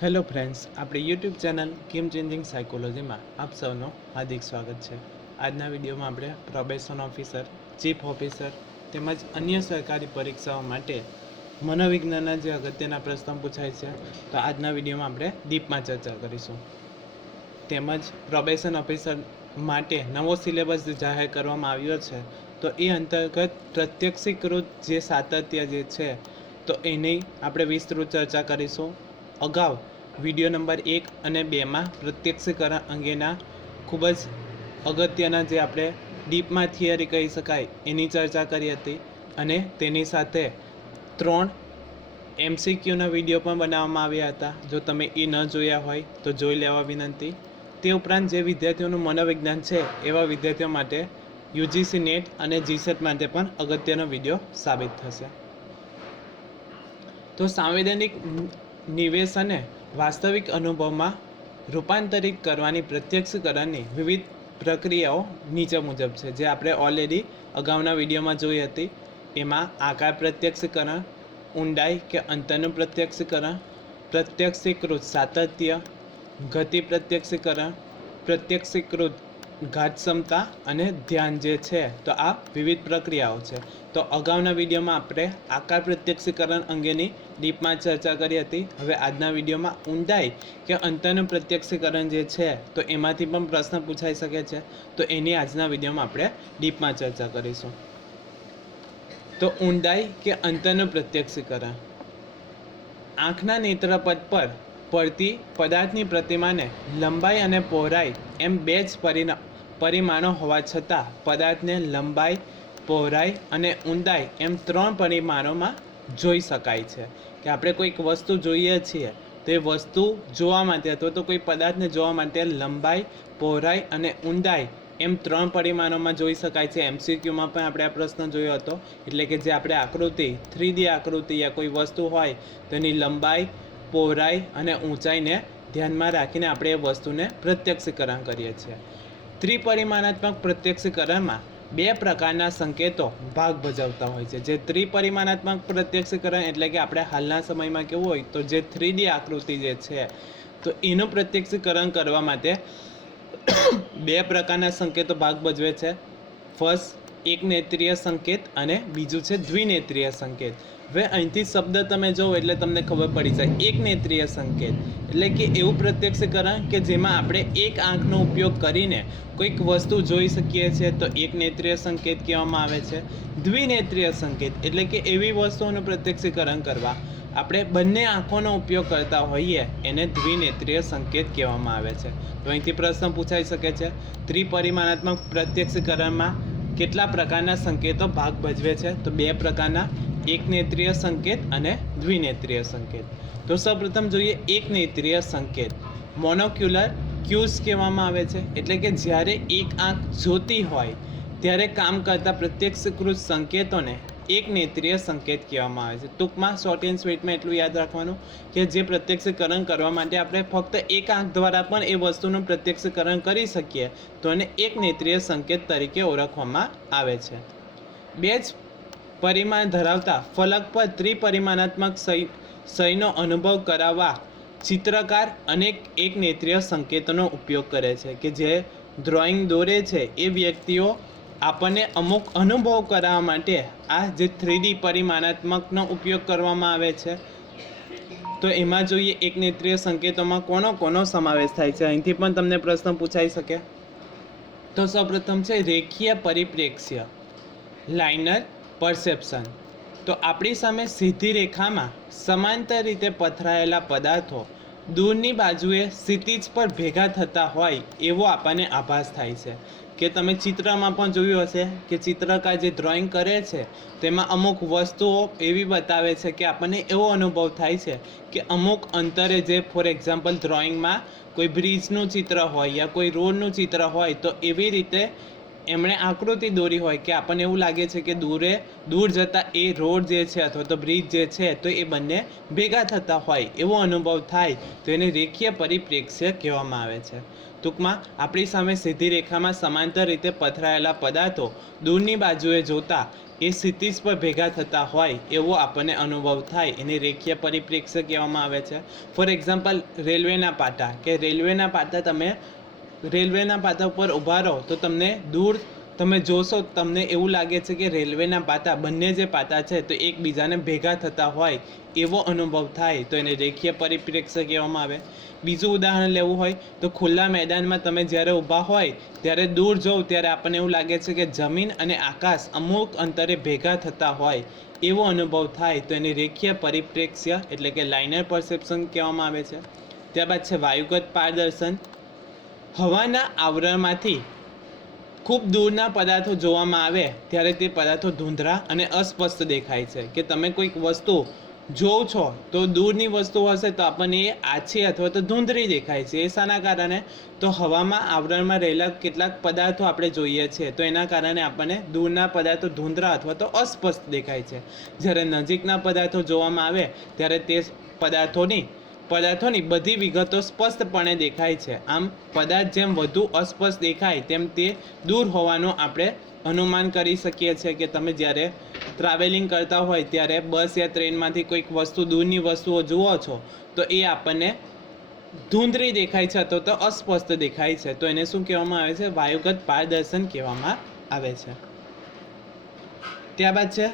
Hello friends, આપણી YouTube channel game changing સાયકોલોજીમાં આપ સૌનું હાર્દિક સ્વાગત છે. આજના વિડીયોમાં આપણે પ્રોબેશન ઓફિસર, ચીફ ઓફિસર તેમજ અન્ય સરકારી પરીક્ષાઓ માટે મનોવિજ્ઞાનના જે અગત્યના પ્રશ્નો પૂછાય છે તો આજના વિડીયોમાં આપણે ડીપમાં ચર્ચા કરીશું. તેમજ પ્રોબેશન ઓફિસર માટે નવો સિલેબસ જાહેર કરવામાં આવ્યો છે તો એ અંતર્ગત પ્રત્યક્ષીકૃત જે સાતત્ય જે છે તો એની આપણે વિસ્તૃત ચર્ચા કરીશું. અગાઉ વિડીયો નંબર 1 અને 2માં પ્રત્યક્ષીકરણ અંગેના ખૂબ જ અગત્યના જે આપણે ડીપમાં થિયરી કહી શકાય એની ચર્ચા કરી હતી અને તેની સાથે 3 MCQના વિડીયો પણ બનાવવામાં આવ્યા હતા. જો તમે એ ન જોયા હોય તો જોઈ લેવા વિનંતી. તે ઉપરાંત જે વિદ્યાર્થીઓનું મનોવિજ્ઞાન છે એવા વિદ્યાર્થીઓ માટે યુજીસી નેટ અને જીસેટ માટે પણ અગત્યનો વિડીયો સાબિત થશે. તો સાંવેદનિક નિવેશને વાસ્તવિક અનુભવમાં રૂપાંતરિત કરવાની પ્રત્યક્ષીકરણની વિવિધ પ્રક્રિયાઓ નીચે મુજબ છે, જે આપણે ઓલરેડી અગાઉના વિડીયોમાં જોઈ હતી. એમાં આકાર પ્રત્યક્ષીકરણ, ઊંડાઈ કે અંતરનું પ્રત્યક્ષીકરણ, પ્રત્યક્ષીકૃત સાતત્ય, ગતિ પ્રત્યક્ષીકરણ, પ્રત્યક્ષીકૃત ઘાત ક્ષમતા અને ધ્યાન જે છે તો આ વિવિધ પ્રક્રિયાઓ છે. તો અગાઉના વિડીયોમાં આપણે આકાર પ્રત્યક્ષીકરણ અંગેની ડીપમાં ચર્ચા કરી હતી. હવે આજના વિડીયોમાં ઊંડાઈ કે અંતરનું પ્રત્યક્ષીકરણ જે છે તો એમાંથી પણ પ્રશ્ન પૂછાઈ શકે છે, તો એની આજના વિડીયોમાં આપણે ડીપમાં ચર્ચા કરીશું. તો ઊંડાઈ કે અંતરનું પ્રત્યક્ષીકરણ આંખના નેત્રપટ પર પડતી પદાર્થની પ્રતિમાને લંબાઈ અને પહોળાઈ એમ બે જ પરિમાણો હોવા છતાં પદાર્થને લંબાઈ, પહોળાઈ અને ઊંડાઈ એમ 3 પરિમાણોમાં જોઈ શકાય છે. કે આપણે કોઈક વસ્તુ જોઈએ છીએ તો એ વસ્તુ જોવા માટે અથવા તો કોઈ પદાર્થને જોવા માટે લંબાઈ, પહોળાઈ અને ઊંડાઈ એમ 3 પરિમાણોમાં જોઈ શકાય છે. MCQમાં પણ આપણે આ પ્રશ્ન જોયો હતો. એટલે કે જે આપણે આકૃતિ 3D આકૃતિ યા કોઈ વસ્તુ હોય તો એની લંબાઈ, પહોળાઈ અને ઊંચાઈને ધ્યાનમાં રાખીને આપણે એ વસ્તુને પ્રત્યક્ષીકરણ કરીએ છીએ. ત્રિપરિમાણાત્મક પ્રત્યક્ષીકરણમાં 2 પ્રકારના સંકેતો ભાગ ભજવતા હોય છે. જે ત્રિપરિમાણાત્મક પ્રત્યક્ષીકરણ એટલે કે આપણે હાલના સમયમાં કેવું હોય તો જે 3D આકૃતિ જે છે તો એનું પ્રત્યક્ષીકરણ કરવા માટે 2 પ્રકારના સંકેતો ભાગ ભજવે છે. ફર્સ્ટ એક નેત્રીય સંકેત અને બીજું છે દ્વિનેત્રીય સંકેત. હવે અહીંથી શબ્દ તમે જો એટલે તમને ખબર પડી જાય. એક નેત્રીય સંકેત એટલે કે એવું પ્રત્યક્ષીકરણ કે જેમાં આપણે એક આંખનો ઉપયોગ કરીને કોઈક વસ્તુ જોઈ શકીએ છીએ તો એક નેત્રીય સંકેત કહેવામાં આવે છે. દ્વિનેત્રીય સંકેત એટલે કે એવી વસ્તુઓનું પ્રત્યક્ષીકરણ કરવા આપણે બંને આંખોનો ઉપયોગ કરતા હોઈએ એને દ્વિનેત્રીય સંકેત કહેવામાં આવે છે. તો અહીંથી પ્રશ્ન પૂછાઈ શકે છે, ત્રિપરિમાણાત્મક પ્રત્યક્ષીકરણમાં કેટલા પ્રકારના સંકેતો ભાગ ભજવે છે? તો 2 પ્રકારના, એક નેત્રીય સંકેત અને દ્વિનેત્રીય સંકેત. તો સૌપ્રથમ જોઈએ એક નેત્રીય સંકેત. મોનોક્યુલર ક્યુઝ કહેવામાં આવે છે. એટલે કે જ્યારે એક આંખ જોતી હોય ત્યારે કામ કરતા પ્રત્યક્ષીકૃત સંકેતોને એક નેત્રીય સંકેત કહેવામાં આવે છે. ટૂંકમાં શોર્ટ એન્ડ સ્વીટમાં એટલું યાદ રાખવાનું કે જે પ્રત્યક્ષીકરણ કરવા માટે આપણે ફક્ત એક આંખ દ્વારા પણ એ વસ્તુનું પ્રત્યક્ષીકરણ કરી શકીએ તો એને એક નેત્રીય સંકેત તરીકે ઓળખવામાં આવે છે. 2 જ પરિમાણ ધરાવતા ફલક પર ત્રિપરિમાણાત્મક સહીનો અનુભવ કરાવવા ચિત્રકાર અનેક એક નેત્રીય સંકેતોનો ઉપયોગ કરે છે. કે જે ડ્રોઈંગ દોરે છે એ વ્યક્તિઓ આપણને અમુક અનુભવ કરાવવા માટે આ જે 3D પરિમાણાત્મકનો ઉપયોગ કરવામાં આવે છે. તો એમાં જોઈએ એક નેત્રીય સંકેતોમાં કોનો સમાવેશ થાય છે. અહીંથી પણ તમને પ્રશ્ન પૂછાઈ શકે. તો સૌપ્રથમ છે રેખીય પરિપ્રેક્ષ્ય, લાઇનર પરસેપ્શન. તો આપણી સામે સીધી રેખામાં સમાંતર રીતે પથરાયેલા પદાર્થો દૂરની બાજુએ ક્ષિતિજ પર ભેગા થતા હોય એવો આપણને આભાસ થાય છે. કે તમે ચિત્રમાં પણ જોયું હશે કે ચિત્રકાર જે ડ્રોઈંગ કરે છે તેમાં અમુક વસ્તુઓ એવી બતાવે છે કે આપણને એવો અનુભવ થાય છે કે અમુક અંતરે, જે ફોર એક્ઝામ્પલ ડ્રોઈંગમાં કોઈ બ્રિજનું ચિત્ર હોય યા કોઈ રોડનું ચિત્ર હોય તો એવી રીતે એમણે આકૃતિ દોરી હોય કે આપણને એવું લાગે છે કે દૂર જતાં એ રોડ જે છે અથવા તો બ્રિજ જે છે તો એ બંને ભેગા થતા હોય એવો અનુભવ થાય તો એને રેખીય પરિપ્રેક્ષ્ય કહેવામાં આવે છે. ટૂંકમાં આપણી સામે સીધી રેખામાં સમાંતર રીતે પથરાયેલા પદાર્થો દૂરની બાજુએ જોતા એ ક્ષિતિજ પર ભેગા થતા હોય એવો આપણને અનુભવ થાય એને રેખીય પરિપ્રેક્ષ્ય કહેવામાં આવે છે. ફોર એક્ઝામ્પલ રેલવેના પાટા કે રેલવેના પાટા ઉપર ઊભા રહો તો તમને દૂર તમે જોશો તમને એવું લાગે છે કે રેલવેના પાટા બંને જે પાટા છે તો એકબીજાને ભેગા થતા હોય એવો અનુભવ થાય તો એને રેખીય પરિપ્રેક્ષ્ય કહેવામાં આવે. બીજું ઉદાહરણ લેવું હોય તો ખુલ્લા મેદાનમાં તમે જ્યારે ઊભા હોય ત્યારે દૂર જોવ ત્યારે આપણને એવું લાગે છે કે જમીન અને આકાશ અમુક અંતરે ભેગા થતા હોય એવો અનુભવ થાય તો એને રેખીય પરિપ્રેક્ષ્ય એટલે કે લાઇનર પરસેપ્શન કહેવામાં આવે છે. ત્યારબાદ છે વાયુગત પારદર્શન. હવાના આવરણમાંથી ખૂબ દૂરના પદાર્થો જોવામાં આવે ત્યારે તે પદાર્થો ધૂંધળા અને અસ્પષ્ટ દેખાય છે. કે તમે કોઈક વસ્તુ જોવો છો તો દૂરની વસ્તુ હશે તો આપણને એ આછી અથવા તો ધૂંધળી દેખાય છે. એ શાના કારણે? તો હવામાં આવરણમાં રહેલા કેટલાક પદાર્થો આપણે જોઈએ છીએ તો એના કારણે આપણને દૂરના પદાર્થો ધૂંધળા અથવા તો અસ્પષ્ટ દેખાય છે. જ્યારે નજીકના પદાર્થો જોવામાં આવે ત્યારે તે પદાર્થોની બધી વિગતો સ્પષ્ટપણે દેખાય છે. આમ પદાર્થ જેમ વધુ અસ્પષ્ટ દેખાય તેમ તે દૂર હોવાનું આપણે અનુમાન કરી શકીએ છીએ. કે તમે જ્યારે ટ્રાવેલિંગ કરતા હોય ત્યારે બસ યા ટ્રેનમાંથી કોઈક વસ્તુ દૂરની વસ્તુઓ જુઓ છો તો એ આપણને ધૂંધળી દેખાય છે અથવા તો અસ્પષ્ટ દેખાય છે તો એને શું કહેવામાં આવે છે? વાયુગત પારદર્શન કહેવામાં આવે છે. ત્યારબાદ છે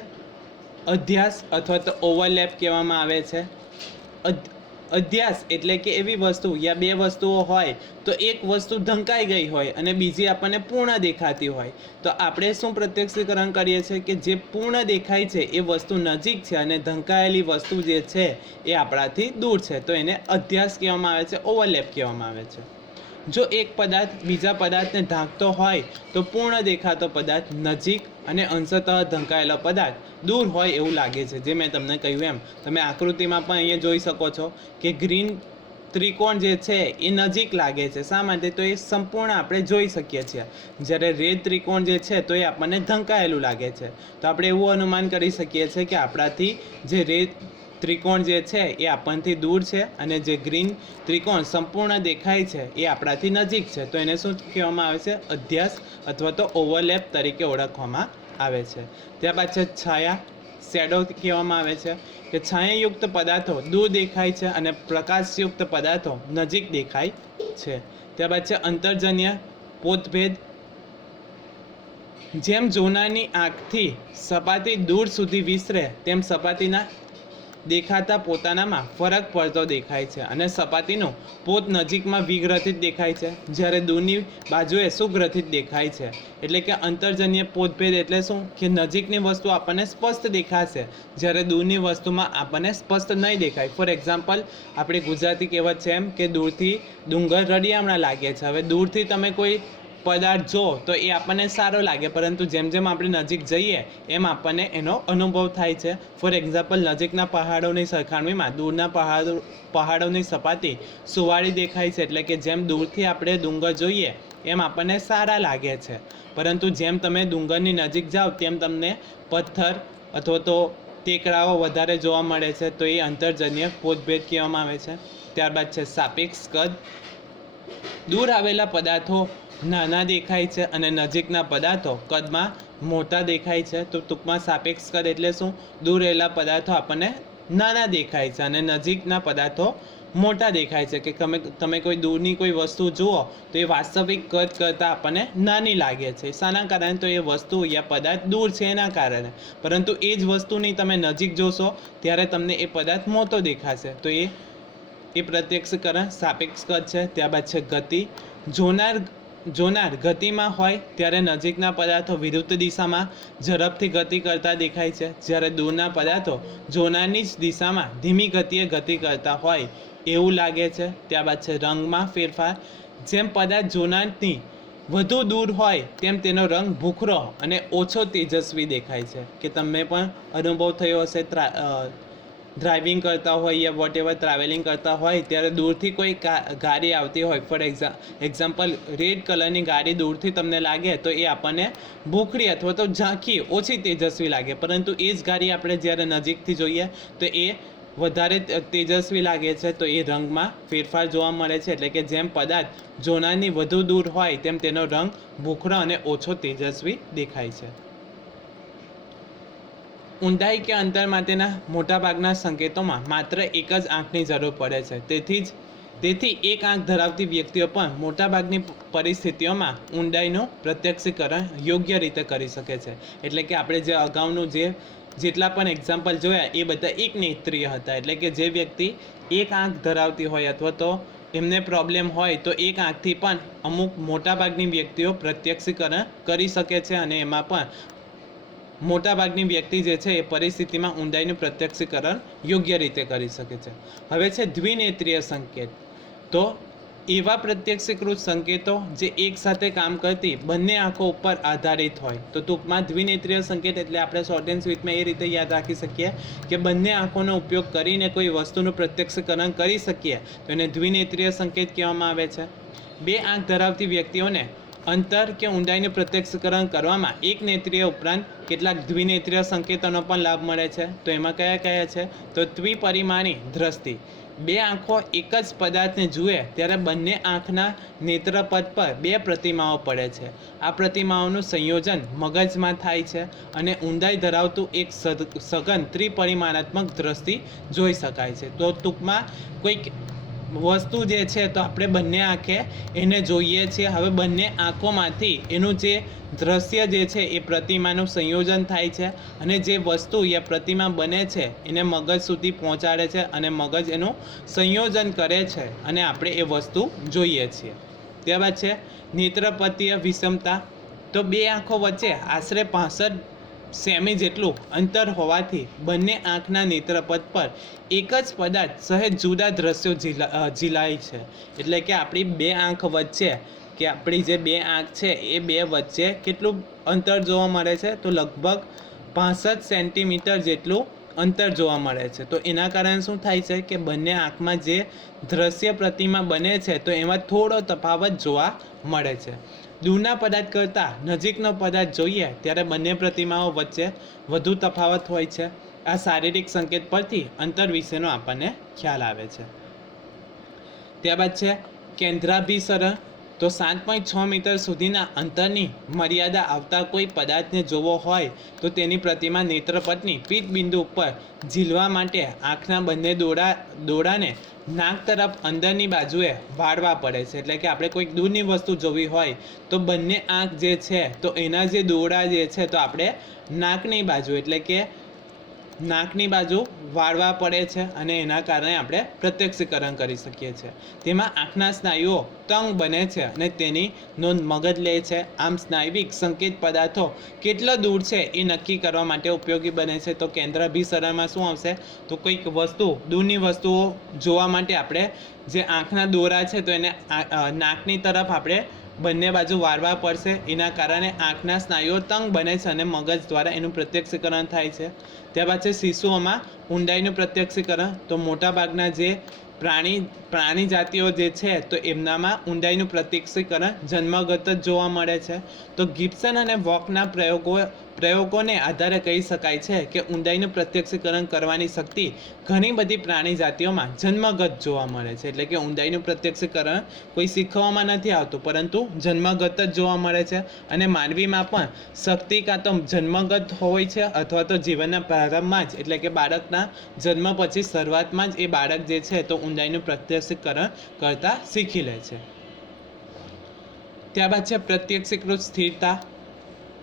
અધ્યાસ અથવા તો ઓવરલેપ કહેવામાં આવે છે. અધ્યાસ એટલે કે એવી વસ્તુ યા બે વસ્તુઓ હોય તો એક વસ્તુ ઢંકાઈ ગઈ હોય અને બીજી આપણને પૂર્ણ દેખાતી હોય તો આપણે શું પ્રત્યક્ષીકરણ કરીએ છીએ કે જે પૂર્ણ દેખાય છે એ વસ્તુ નજીક છે અને ઢંકાયેલી વસ્તુ જે છે એ આપણાથી દૂર છે તો એને અધ્યાસ કહેવામાં આવે છે, ઓવરલેપ કહેવામાં આવે છે. જો એક પદાર્થ બીજા પદાર્થને ઢાંકતો હોય તો પૂર્ણ દેખાતો પદાર્થ નજીક અને અંશતઃ ઢંકાયેલો પદાર્થ દૂર હોય એવું લાગે છે. જે મેં તમને કહ્યું એમ તમે આકૃતિમાં પણ અહીંયા જોઈ શકો છો કે ગ્રીન ત્રિકોણ જે છે એ નજીક લાગે છે. શા માટે? તો એ સંપૂર્ણ આપણે જોઈ શકીએ છીએ. જ્યારે રેડ ત્રિકોણ જે છે તો એ આપણને ઢંકાયેલું લાગે છે. તો આપણે એવું અનુમાન કરી શકીએ છીએ કે આપણાથી જે રેડ ત્રિકોણ જે છે એ આપણથી દૂર છે અને જે ગ્રીન ત્રિકોણ સંપૂર્ણ દેખાય છે એ આપણાથી નજીક છે તો એને શું કહેવામાં આવે છે? અધ્યાસ અથવા તો ઓવરલેપ તરીકે ઓળખવામાં આવે છે. ત્યારબાદ છે છાયા, શેડો કહેવામાં આવે છે કે છાયાયુક્ત પદાર્થો દૂર દેખાય છે અને પ્રકાશયુક્ત પદાર્થો નજીક દેખાય છે. ત્યારબાદ છે અંતર્જન્ય પોતભેદ. જેમ જોનારની આંખથી સપાટી દૂર સુધી વિસ્તરે તેમ સપાટીના દેખાતા પોતાનામાં ફરક પડતો દેખાય છે અને સપાટીનું પોત નજીકમાં વિગ્રથિત દેખાય છે જ્યારે દૂરની બાજુએ સુગ્રથિત દેખાય છે. એટલે કે અંતર્જન્ય પોતભેદ એટલે શું? કે નજીકની વસ્તુ આપણને સ્પષ્ટ દેખાશે જ્યારે દૂરની વસ્તુમાં આપણને સ્પષ્ટ નહીં દેખાય. ફોર એક્ઝામ્પલ આપણી ગુજરાતી કહેવત છે એમ કે દૂરથી ડુંગર રળિયામણા લાગે છે. હવે દૂરથી તમે કોઈ પદાર્થ જો તો એ આપણને સારો લાગે પરંતુ જેમ જેમ આપણે નજીક જઈએ એમ આપણને એનો અનુભવ થાય છે. ફોર એક્ઝામ્પલ નજીકના પહાડોની સરખામણીમાં દૂરના પહાડોની સપાટી સુવાળી દેખાય છે. એટલે કે જેમ દૂરથી આપણે ડુંગર જોઈએ એમ આપણને સારા લાગે છે પરંતુ જેમ તમે ડુંગરની નજીક જાઓ તેમ તમને પથ્થર અથવા તો ટેકરાઓ વધારે જોવા મળે છે તો એ અંતર્જન્ય પોતભેદ કહેવામાં આવે છે. ત્યારબાદ છે સાપેક્ષ કદ. દૂર આવેલા પદાર્થો નાના દેખાય છે અને નજીકના પદાર્થો કદમાં મોટા દેખાય છે. તો ટૂંકમાં સાપેક્ષ કદ એટલે શું? દૂર રહેલા પદાર્થો આપણને નાના દેખાય છે અને નજીકના પદાર્થો મોટા દેખાય છે. કે તમે કોઈ દૂરની કોઈ વસ્તુ જુઓ તો એ વાસ્તવિક કદ કરતાં આપણને નાની લાગે છે. શાના કારણે? તો એ વસ્તુ યા પદાર્થ દૂર છે એના કારણે. પરંતુ એ જ વસ્તુની તમે નજીક જોશો ત્યારે તમને એ પદાર્થ મોટો દેખાશે. તો એ પ્રત્યક્ષીકરણ સાપેક્ષ કદ છે. ત્યારબાદ છે ગતિ. જોનાર ગતિમાં હોય ત્યારે નજીકના પદાર્થો વિરુદ્ધ દિશામાં ઝડપથી ગતિ કરતા દેખાય છે જ્યારે દૂરના પદાર્થો જોનારની જ દિશામાં ધીમી ગતિએ ગતિ કરતા હોય એવું લાગે છે. ત્યારબાદ છે રંગમાં ફેરફાર. જેમ પદાર્થ જોનારથી વધુ દૂર હોય તેમ તેનો રંગ ભૂખરો અને ઓછો તેજસ્વી દેખાય છે. કે તમને પણ અનુભવ થયો હશે ડ્રાઇવિંગ કરતા હોય યા વોટ એવર ટ્રાવેલિંગ કરતા હોય ત્યારે દૂરથી કોઈ ગાડી આવતી હોય, ફોર એક્ઝામ્પલ રેડ કલરની ગાડી દૂરથી તમને લાગે તો એ આપણને ભૂખરી અથવા તો ઝાંખી ઓછી તેજસ્વી લાગે, પરંતુ એ જ ગાડી આપણે જ્યારે નજીકથી જોઈએ તો એ વધારે તેજસ્વી લાગે છે. તો એ રંગમાં ફેરફાર જોવા મળે છે, એટલે કે જેમ પદાર્થ જોનારની વધુ દૂર હોય તેમ તેનો રંગ ભૂખરો અને ઓછો તેજસ્વી દેખાય છે. ઊંડાઈ કે અંતર માટેના મોટાભાગના સંકેતોમાં માત્ર એક જ આંખની જરૂર પડે છે. તેથી એક આંખ ધરાવતી વ્યક્તિઓ પણ મોટાભાગની પરિસ્થિતિઓમાં ઊંડાઈનું પ્રત્યક્ષીકરણ યોગ્ય રીતે કરી શકે છે. એટલે કે આપણે જે અગાઉનું જેટલા પણ એક્ઝામ્પલ જોયા એ બધા એક નેત્રીય હતા, એટલે કે જે વ્યક્તિ એક આંખ ધરાવતી હોય અથવા તો એમને પ્રોબ્લેમ હોય તો એક આંખથી પણ અમુક મોટાભાગની વ્યક્તિઓ પ્રત્યક્ષીકરણ કરી શકે છે, અને એમાં પણ મોટાભાગની વ્યક્તિ જે છે એ પરિસ્થિતિમાં ઊંડાઈનું પ્રત્યક્ષીકરણ યોગ્ય રીતે કરી શકે છે. હવે છે દ્વિનેત્રીય સંકેત. તો એવા પ્રત્યક્ષીકૃત સંકેતો જે એક સાથે કામ કરતી બંને આંખો ઉપર આધારિત હોય. તો ટૂંકમાં દ્વિનેત્રીય સંકેત એટલે આપણે શોર્ટ એન્ડ સ્વીટમાં એ રીતે યાદ રાખી શકીએ કે બંને આંખોનો ઉપયોગ કરીને કોઈ વસ્તુનું પ્રત્યક્ષીકરણ કરી શકીએ તો એને દ્વિનેત્રીય સંકેત કહેવામાં આવે છે. બે આંખ ધરાવતી વ્યક્તિઓને અંતર કે ઊંડાઈનું પ્રત્યક્ષીકરણ કરવામાં એક નેત્રીય ઉપરાંત કેટલાક દ્વિનેત્રીય સંકેતોનો પણ લાભ મળે છે. તો એમાં કયા કયા છે? તો દ્વિપરિમાણી દ્રષ્ટિ. બે આંખો એક જ પદાર્થને જુએ ત્યારે બંને આંખના નેત્રપથ પર બે પ્રતિમાઓ પડે છે. આ પ્રતિમાઓનું સંયોજન મગજમાં થાય છે અને ઊંડાઈ ધરાવતું એક સઘન ત્રિપરિમાણાત્મક દ્રષ્ટિ જોઈ શકાય છે. તો ટૂંકમાં કોઈક વસ્તુ જે છે તો આપણે બંને આંખે એને જોઈએ છીએ. હવે બંને આંખોમાંથી એનું જે દ્રશ્ય જે છે એ પ્રતિમાનું સંયોજન થાય છે અને જે વસ્તુ યા પ્રતિમા બને છે એને મગજ સુધી પહોંચાડે છે અને મગજ એનું સંયોજન કરે છે અને આપણે એ વસ્તુ જોઈએ છીએ. ત્યારબાદ છે નેત્રપથીય વિષમતા. તો બે આંખો વચ્ચે આશરે 65 સેમી જેટલું અંતર હોવાથી બંને આંખના નેત્રપથ પર એક જ પદાર્થ સહેજ જુદા દ્રશ્યો ઝીલાય છે. એટલે કે આપણી બે આંખ વચ્ચે કે આપણી જે બે આંખ છે એ બે વચ્ચે કેટલું અંતર જોવા મળે છે? તો લગભગ 65 સેન્ટીમીટર જેટલું અંતર જોવા મળે છે. તો એના કારણે શું થાય છે કે બંને આંખમાં જે દ્રશ્ય પ્રતિમા બને છે તો એમાં થોડો તફાવત જોવા મળે છે. દૂરના પદાર્થ કરતાં નજીકનો પદાર્થ જોઈએ ત્યારે બંને પ્રતિમાઓ વચ્ચે વધુ તફાવત હોય છે. આ શારીરિક સંકેત પરથી અંતર વિશેનો આપણને ખ્યાલ આવે છે. ત્યારબાદ છે કેન્દ્રાભિસરણ. તો 7.6 મીટર સુધીના અંતરની મર્યાદા આવતા કોઈ પદાર્થને જોવો હોય તો તેની પ્રતિમા નેત્રપથની પીઠ બિંદુ ઉપર ઝીલવા માટે આંખના બંને દોડાને નાક તરફ અંદરની બાજુએ વાળવા પડે છે. એટલે કે આપણે કોઈક દૂરની વસ્તુ જોવી હોય તો બંને આંખ જે છે તો એના જે દોડા જે છે તો આપણે નાકની બાજુ એટલે કે નાકની બાજુ વાળવા પડે છે અને એના કારણે આપણે પ્રત્યક્ષીકરણ કરી શકીએ છીએ. તેમાં આંખના સ્નાયુઓ તંગ બને છે અને તેની નોંધ મગજ લે છે. આમ સ્નાયુવિક સંકેત પદાર્થો કેટલો દૂર છે એ નક્કી કરવા માટે ઉપયોગી બને છે. તો કેન્દ્રાભિસરણમાં શું આવશે? તો કોઈક વસ્તુ દૂરની વસ્તુઓ જોવા માટે આપણે જે આંખના દોરા છે તો એને નાકની તરફ આપણે બંને બાજુ વાળવા પડશે. એના કારણે આંખના સ્નાયુઓ તંગ બને છે અને મગજ દ્વારા એનું પ્રત્યક્ષીકરણ થાય છે. ત્યારબાદ છે શિશુઓમાં ઊંડાઈનું પ્રત્યક્ષીકરણ. તો મોટાભાગના જે પ્રાણી જાતિઓ જે છે તો એમનામાં ઊંડાઈનું પ્રત્યક્ષીકરણ જન્મગત જ જોવા મળે છે. તો ગિબ્સન અને વોકના પ્રયોગોને આધારે કહી શકાય છે કે ઊંડાઈનું પ્રત્યક્ષીકરણ કરવાની શક્તિ ઘણી બધી પ્રાણી જાતિઓમાં જન્મગત જોવા મળે છે. એટલે કે ઊંડાઈનું પ્રત્યક્ષીકરણ કોઈ શીખવામાં નથી આવતું પરંતુ જન્મગત જ જોવા મળે છે. અને માનવીમાં પણ શક્તિ કાં તો જન્મગત હોય છે અથવા તો જીવનના પ્રારંભમાં જ એટલે કે બાળકના જન્મ પછી શરૂઆતમાં જ એ બાળક જે છે તો ઊંડાઈનું પ્રત્યક્ષીકરણ કરતા શીખી લે છે. ત્યારબાદ છે પ્રત્યક્ષીકૃત સ્થિરતા.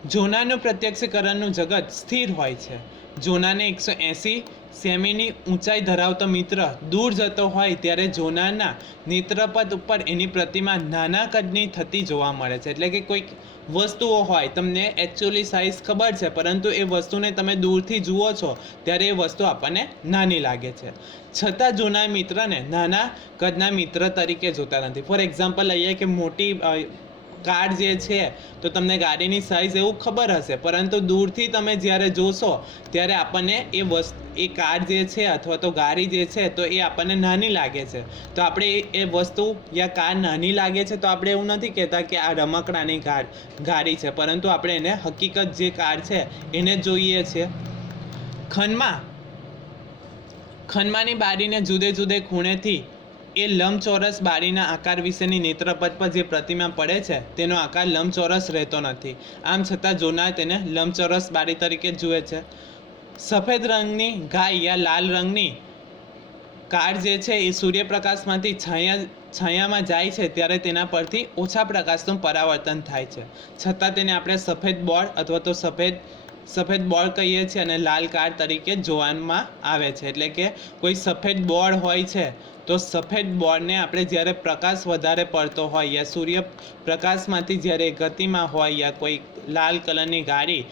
જોનારનું પ્રત્યક્ષીકરણનું જગત સ્થિર હોય છે. જોનારને 180 સેમીની ઊંચાઈ ધરાવતો મિત્ર દૂર જતો હોય ત્યારે જોનારના નેત્રપથ ઉપર એની પ્રતિમા નાના કદની થતી જોવા મળે છે. એટલે કે કોઈક વસ્તુઓ હોય તમને એકચ્યુઅલી સાઇઝ ખબર છે પરંતુ એ વસ્તુને તમે દૂરથી જુઓ છો ત્યારે એ વસ્તુ આપણને નાની લાગે છે. છતાં જોનાર મિત્રને નાના કદના મિત્ર તરીકે જોતા નથી. ફોર એક્ઝામ્પલ લઈએ કે કાર જે છે તો તમને ગાડીની સાઇઝ એવું ખબર હશે, પરંતુ દૂરથી તમે જ્યારે જોશો ત્યારે આપણને એ કાર જે છે અથવા તો ગાડી જે છે તો એ આપણને નાની લાગે છે. તો આપણે એ વસ્તુ યા કાર નાની લાગે છે તો આપણે એવું નથી કહેતા કે આ રમકડાની ગાડી છે, પરંતુ આપણે એને હકીકત જે કાર છે એને જોઈએ છીએ. ખંડમાંની બારીને જુદે જુદે ખૂણેથી એ લંબચોરસ બારીના આકાર વિશેની નેત્રપથ પર જે પ્રતિમા પડે છે તેનો આકાર લંબચોરસ રહેતો નથી. આમ છતાં જોનાર તેને લંબચોરસ બારી તરીકે જુએ છે. સફેદ રંગની ગાય યા લાલ રંગની કાર જે છે એ સૂર્યપ્રકાશમાંથી છાયામાં જાય છે ત્યારે તેના પરથી ઓછા પ્રકાશનું પરાવર્તન થાય છે, છતાં તેને આપણે સફેદ બોર્ડ અથવા તો સફેદ બોર્ડ કહીએ છીએ અને લાલ કાર તરીકે જોવામાં આવે છે. એટલે કે કોઈ સફેદ બોર્ડ હોય છે તો સફેદ બોર્ડને આપણે જ્યારે પ્રકાશ વધારે પડતો હોય યા સૂર્યપ્રકાશમાંથી જ્યારે ગતિમાં હોય યા કોઈ લાલ કલરની ગાડી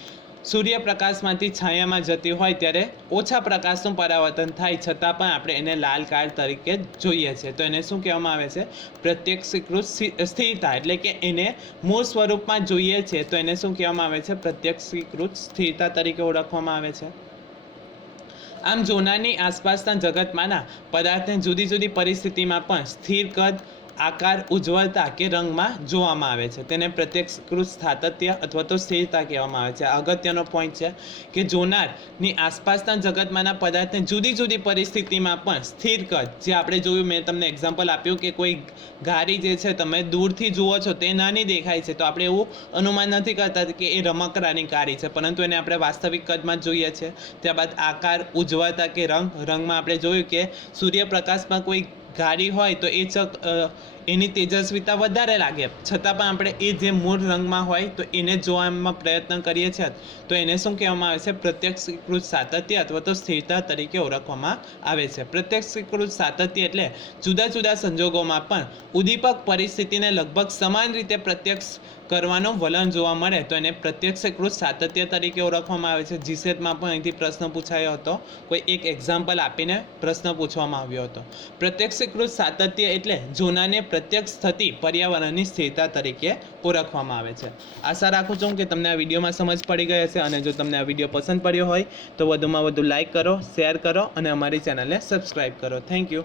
સૂર્યપ્રકાશમાંથી છાયામાં જતી હોય ત્યારે ઓછા પ્રકાશનું પરાવર્તન થાય, છતાં પણ આપણે એને લાલ કાર તરીકે જોઈએ છીએ. તો એને શું કહેવામાં આવે છે? પ્રત્યક્ષીકૃત સ્થિરતા. એટલે કે એને મૂળ સ્વરૂપમાં જોઈએ છે તો એને શું કહેવામાં આવે છે? પ્રત્યક્ષીકૃત સ્થિરતા તરીકે ઓળખવામાં આવે છે. આમ જોનારની આસપાસના જગતમાંના પદાર્થને જુદી જુદી પરિસ્થિતિમાં પણ સ્થિર કદ, આકાર, ઉજ્જવળતા કે રંગમાં જોવામાં આવે છે. તેને પ્રત્યક્ષીકૃત સાતત્ય અથવા તો સ્થિરતા કહેવામાં આવે છે. અગત્યનો પોઈન્ટ છે કે જોનારની આસપાસના જગતમાંના પદાર્થને જુદી જુદી પરિસ્થિતિમાં પણ સ્થિર કદ, જે આપણે જોયું, મેં તમને એક્ઝામ્પલ આપ્યું કે કોઈ ગાડી જે છે તમે દૂરથી જુઓ છો તે નાની દેખાય છે તો આપણે એવું અનુમાન નથી કરતા કે એ રમકડાની ગાડી છે, પરંતુ એને આપણે વાસ્તવિક કદમાં જોઈએ છીએ. ત્યારબાદ આકાર, ઉજ્જવળતા કે રંગમાં આપણે જોયું કે સૂર્યપ્રકાશમાં કોઈ ગાડી હોય તો એની તેજસ્વીતા વધારે લાગે, છતાં પણ આપણે એ જે મૂળ રંગમાં હોય તો એને જોવામાં પ્રયત્ન કરીએ છીએ તો એને શું કહેવામાં આવે છે? પ્રત્યક્ષીકૃત સાતત્ય અથવા તો સ્થિરતા તરીકે ઓળખવામાં આવે છે. પ્રત્યક્ષીકૃત સાતત્ય એટલે જુદા જુદા સંજોગોમાં પણ ઉદ્દીપક પરિસ્થિતિને લગભગ સમાન રીતે પ્રત્યક્ષ કરવાનું વલણ જોવા મળે તો એને પ્રત્યક્ષીકૃત સાતત્ય તરીકે ઓળખવામાં આવે છે. જીસેટમાં પણ અહીંથી પ્રશ્ન પૂછાયો હતો, કોઈ એક એક્ઝામ્પલ આપીને પ્રશ્ન પૂછવામાં આવ્યો હતો. પ્રત્યક્ષીકૃત સાતત્ય એટલે જોનારને પ્રત્યક્ષ થતી પર્યાવરણની સ્થિરતા તરીકે ઓળખવામાં આવે છે. આશા રાખું છું કે તમને આ વિડીયોમાં સમજ પડી ગઈ હશે, અને જો તમને આ વિડીયો પસંદ પડ્યો હોય તો વધુમાં વધુ લાઈક કરો, શેર કરો અને અમારી ચેનલને સબસ્ક્રાઈબ કરો. Thank you.